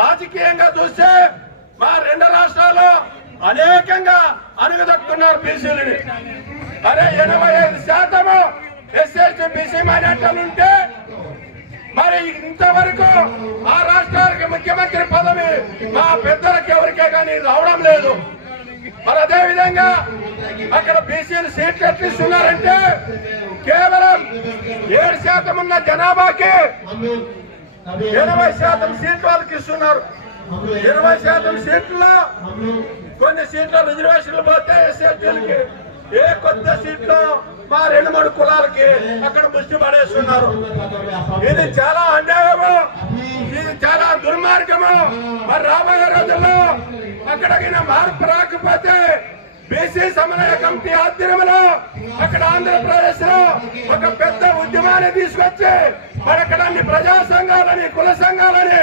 రాజకీయంగా చూస్తే మా రెండు రాష్ట్రాల్లో అనేకంగా అణగదొక్కున్నారు బీసీలని. అరే 85% ఎస్సీ బీసీ మైనార్టీలు ఉంటే మరి ఇంతవరకు ఆ రాష్ట్రానికి ముఖ్యమంత్రి పదవి మా పెద్దలకి ఎవరికే కానీ రావడం లేదు. మరి అదే విధంగా అక్కడ బీసీలు సీట్లు ఎట్లు ఇస్తున్నారంటే కేవలం 7% ఉన్న జనాభాకి 80% సీట్లు వాళ్ళకి ఇస్తున్నారు. 20% సీట్లలో కొన్ని సీట్ల రిజర్వేషన్లు పోతే ఎస్సీలకి, ఏ కొత్త సీట్లు మా 2-3 కులాలకి అక్కడ ముష్టి పడేస్తున్నారు. ఇది చాలా అన్యాయము, ఇది చాలా దుర్మార్గము. మరి రాబోయే రోజుల్లో అక్కడికి మార్పు రాకపోతే బీసీ సమన్వయ కమిటీ ఆధ్వర్యంలో అక్కడ ఆంధ్రప్రదేశ్ లో ఒక పెద్ద ఉద్యమాన్ని తీసుకొచ్చి మరి అక్కడ ప్రజా సంఘాలని కుల సంఘాలని